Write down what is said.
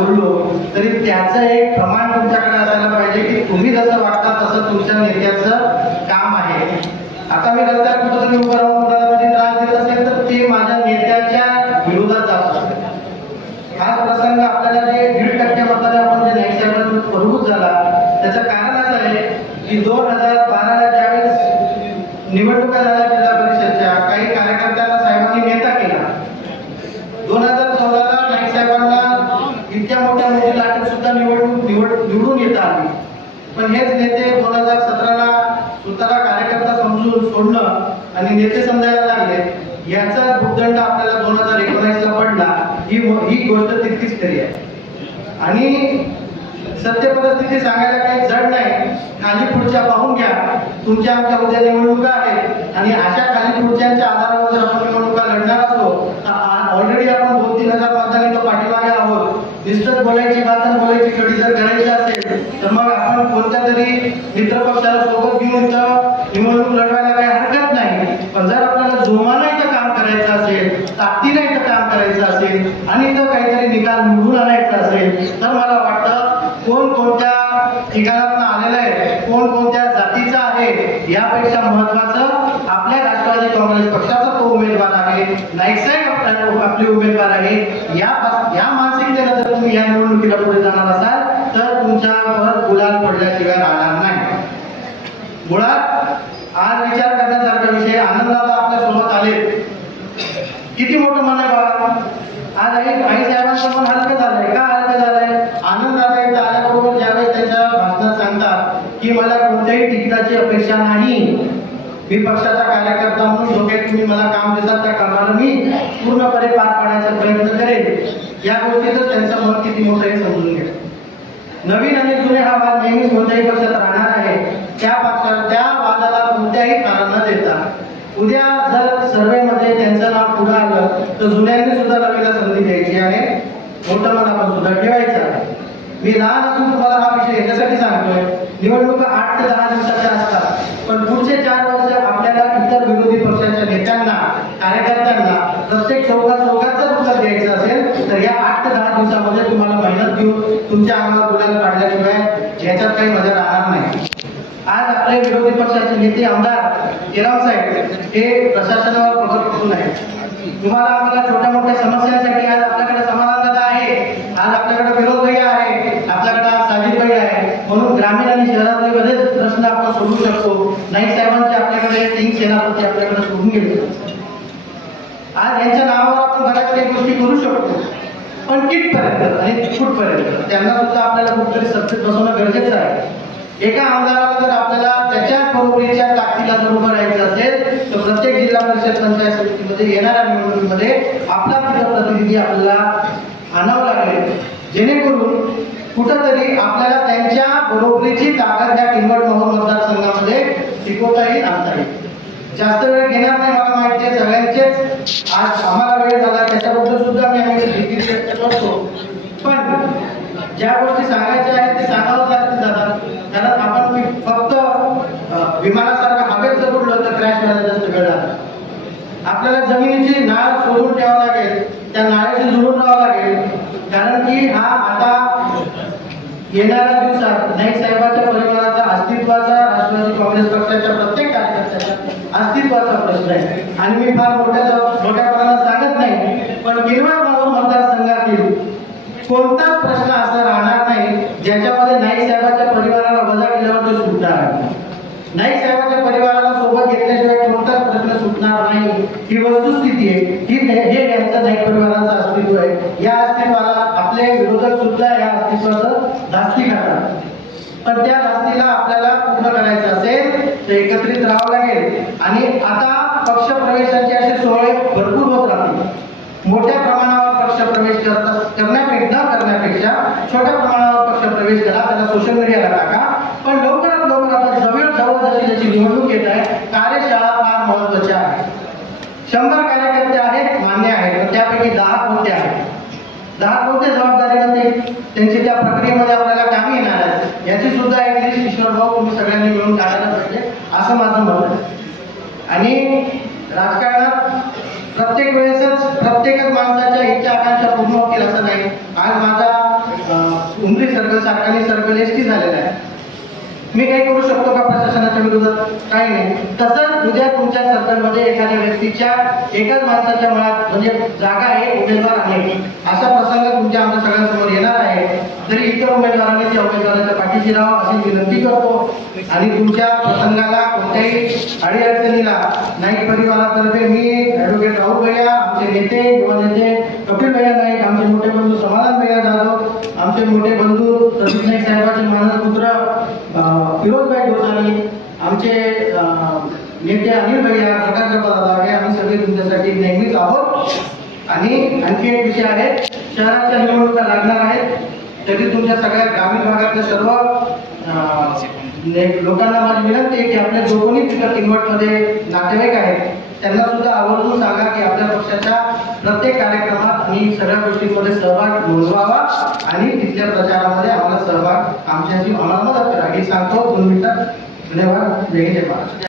बोललो तरी त्याचं एक प्रमाण तुमच्याकडे असायला पाहिजे की तुम्ही जसं वागता तसं तुमच्या नेत्याचं काम आहे. आता मी रस्त्यावर कुठेतरी उभं राहून कुणाला तरी त्रास देत असेल तर ते माझ्या नेत्याच्या विरोधात जात असते. हा प्रसंग आपल्याला जे 1.5% मताने आपण जे नाईक साहेबांचा पराभूत झाला त्याचं कारण असं आहे की 2012ला ज्यावेळेस निवडणुका झाल्या जिल्हा परिषदच्या, काही कार्यकर्त्यांना साहेबांनी नेता केला. 2014ला नाईक साहेबांना इतक्या मोठ्या लाटेत सुद्धा निवडून येता आली. पण हेच नेते 2017ला स्वतःला कार्यकर्ता समजून सोडणं आणि नेते समजायला लागले, याचा भूदंड आपल्याला 2019ला पडला. ही गोष्ट तितकीच खरी आहे. आणि सत्य परिस्थिती सांगायला काही जड नाही. खाली पुढच्या पाहून घ्या. तुमच्या आमच्या उद्या निवडणुका आहेत आणि अशा खाली पुढच्यांच्या आधारावर जर आपण निवडणुका लढणार असो तर ऑलरेडी आपण 2-3 हजार मतांनी तो पाठीमागे आहोत. निश्चित बोलायची बात आणि बोलायची कडी जर करायची असेल तर मग आपण कोणत्या तरी मित्रपक्षाला सोबत घेऊन निवडणूक लढवायला काही हरकत नाही. पण जर आपल्याला जोमानं इथं काम करायचं असेल, ताकदीने इथं काम करायचं असेल आणि इथं काहीतरी निकाल निवडून आणायचा असेल तर मला वाटतं कोण कोणत्या ठिकाणातून आलेलं आहे, कोण कोणत्या जातीचा आहे यापेक्षा महत्वाचं आपल्या राष्ट्रवादी काँग्रेस पक्षाचा तो उमेदवार आहे, नाईक साहेब आपले उमेदवार आहे. या मानसिकतेला जर तुम्ही या निवडणुकीला पुढे जाणार असाल तर तुमच्यावर गुलाल पडल्याशिवाय राहणार नाही. मुळात आज विचार करण्यासारखा विषय, आनंदाला आपल्या सोबत आले, किती मोठं मन आहे बाबा. आज आई साहेबांचं मन हलकं झालंय. का हलकं झालंय? आनंदाला इथं आल्याबरोबर ज्यावेळेस त्यांच्या भाषणात सांगतात की मला कोणत्याही तिकिटाची अपेक्षा नाही, मी पक्षाचा कार्यकर्ता म्हणून जो काही तुम्ही मला काम देतात त्या कामाला मी पूर्णपणे पार पाडण्याचा प्रयत्न करेन. या गोष्टीतच त्यांचं मन किती मोठं हे समजून घ्या. नवीन आणि जुने हा वाद नेहमीच कोणत्याही पक्षात राहणार आहे. त्या वादाला कोणत्याही कारण न देता उद्या जर सर्वेमध्ये त्यांचं नाव पुढे आलं तर जुन्यांनी सुद्धा नवीला संधी द्यायची आहे. मोठं मन आपण सुद्धा ठेवायचं आहे. मी लहान असून तुम्हाला हा विषय याच्यासाठी सांगतोय, निवडणुका 8 ते 10 दिवसाच्या असतात, पण पुढचे 4 वर्ष आपल्याला इतर विरोधी पक्षाच्या नेत्यांना, कार्यकर्त्यांना प्रत्येक चौघात जर उत्तर द्यायचं असेल तर या 8 ते 10 दिवसामध्ये तुम्हाला मेहनत घेऊन तुमच्या अंगावर गुलाल काढल्याशिवाय याच्यात काही मजा राहणार नाही. आज आपले विरोधी पक्षाचे नेते आमदार केराम साहेब हे प्रशासनावर प्रगत करून आहेत. तुम्हाला आम्हाला छोट्या मोठ्या समस्यांसाठी आज आपल्याकडे समाधानता आहे, आज आपल्याकडे विरोध भाई आहे, आपल्याकडे आज साजिद भाई आहे. म्हणून ग्रामीण आणि शहरातले बरेच प्रश्न आपण सोडवू शकतो. नाईक साहेबांचे आपल्याकडे 3 सेनापती आपल्याकडे सोडून गेले. आज यांच्या नावावर आपण बऱ्याच काही गोष्टी करू शकतो, पण कितपर्यंत आणि कुठपर्यंत त्यांना सुद्धा आपल्याला कुठेतरी सत्तेत बसवणं गरजेचं आहे. एका आमदाराला जर आपल्याला त्याच्या बरोबरीच्या ताकदीला जर उभं राहायचं असेल तर प्रत्येक जिल्हा परिषद पंचायत समितीमध्ये येणाऱ्या निवडणुकीमध्ये आपला तिथं प्रतिनिधी आपल्याला आणावं लागेल, जेणेकरून कुठंतरी आपल्याला त्यांच्या बरोबरीची ताकद या किनवट मोहोळ मतदारसंघामध्ये टिकवता येईल, आणता येईल. जास्त वेळ घेणार नाही, मला माहिती आहे सगळ्यांचेच आज आम्हाला वेळ झाला त्याच्याबद्दल सुद्धा मी व्यक्त करतो. पण ज्या गोष्टी सांगायच्या आहेत ते सांगावंच लागतील दादा. कारण आपण फक्त विमानासारखं हवेत जर उडलं तर क्रॅश व्हायला जास्त वेळ लागला. आपल्याला जमिनीची नाळ सोडून ठेवावं लागेल, त्या नाळ्याशी जुळून राहावं लागेल. कारण की हा आता येणाऱ्या दिवसात नाईक साहेबांच्या परिवाराचा अस्तित्वाचा, राष्ट्रवादी काँग्रेस पक्षाच्या प्रत्येक कार्यकर्त्याच्या अस्तित्वाचा प्रश्न आहे. आणि मी फार मोठ्या प्रमाणात सांगत नाही, पण किनवट मोहोळ मतदारसंघातील कोणताच प्रश्न असा राहणार नाही ज्याच्यामध्ये नाईक साहेबांच्या परिवाराला वजा केल्यावर ते सुटणार आहे. नाईक साहेबांच्या परिवाराला सोबत घेतल्याशिवाय कोणताच प्रश्न सुटणार नाही. ही वस्तुस्थिती आहे. हे यांचं नाईक परिवाराचं अस्तित्व आहे. या अस्तित्वाला आपले विरोधक सुद्धा या अस्तित्वाचं धास्ती करतात. पण त्या धास्तीला आपल्याला पूर्ण करायचं असेल तर एकत्रित राहावं लागेल. आणि आता पक्ष प्रवेशाचे असे सोहळे भरपूर होत राहतील. मोठ्या प्रमाणावर पक्ष प्रवेश करण्यापेक्षा छोट्या प्रमाणावर पक्ष प्रवेश करा, त्याला सोशल मीडियाला टाका. पण लवकरात लवकर आता जवळ जशी निवडणूक येत आहे, कार्यशाळा फार महत्वाच्या आहेत. 100 कार्यकर्ते आहेत, मान्य आहेत, पण त्यापैकी 10 कोणते आहेत, 10 कोणते जबाबदारीने त्यांची त्या प्रक्रियेमध्ये आपल्याला कामी येणार आहेत याची सुद्धा एक लिस्ट ईश्वरभाऊ तुम्ही सगळ्यांनी मिळून काढायला पाहिजे असं माझं मत आहे. आणि राजकारणात प्रत्येक वेळेसच प्रत्येकच माणसाच्या इच्छा आकांक्षा पूर्ण होतील असं नाही. आज माझा मिरज सर्कल साकानी सर्कल एसटी झालेला आहे. मी काही करू शकतो का प्रशासनाच्या विरोधात? काही नाही. तसंच उद्या तुमच्या सर्कलमध्ये एखाद्या व्यक्तीच्या एकाच माणसाच्या मनात म्हणजे जागा आहे, उमेदवार आहे, असा प्रसंग तुमच्या आमच्या सगळ्यांसमोर येणार आहे. तरी इतर उमेदवारांनी त्या उमेदवाराच्या पाठीशी राहावं अशी विनंती करतो. आणि तुमच्या प्रसंगाला कोणत्याही अडीअडचणीला नाईक परिवारातर्फे मी ॲडव्होकेट राहुल भैया, आमचे नेते युवा नेते कपिल भैया नाईक, आमचे मोठे बंधू समाधान भैया जाधव, आमचे मोठे बंधू प्रदीप नाईक साहेबांचे मानस पुत्र फिरोजभाई गोसावी, आमचे नेते अनिल भैया, प्रकाश दादा, हे आम्ही सगळे तुमच्यासाठी नेहमीच आहोत. आणि आणखी एक विषय आहे, शहराच्या निवडणुका लागणार आहेत. तरी तुमच्या सगळ्या ग्रामीण भागातल्या सर्व लोकांना माझी विनंती आहे की आपल्या जो कोणी तिथं किनवटमध्ये नातेवाईक आहेत त्यांना सुद्धा आवर्जून सांगा की आपल्या पक्षाच्या प्रत्येक कार्यक्रमात आणि सगळ्या गोष्टींमध्ये सहभाग नोंदवावा आणि तिथल्या प्रचारामध्ये आम्हाला सहभाग आमच्याशी आम्हाला मदत करा. हे सांगतो 2 मिनिटात. धन्यवाद. जय हिंद, जय महाराष्ट्र.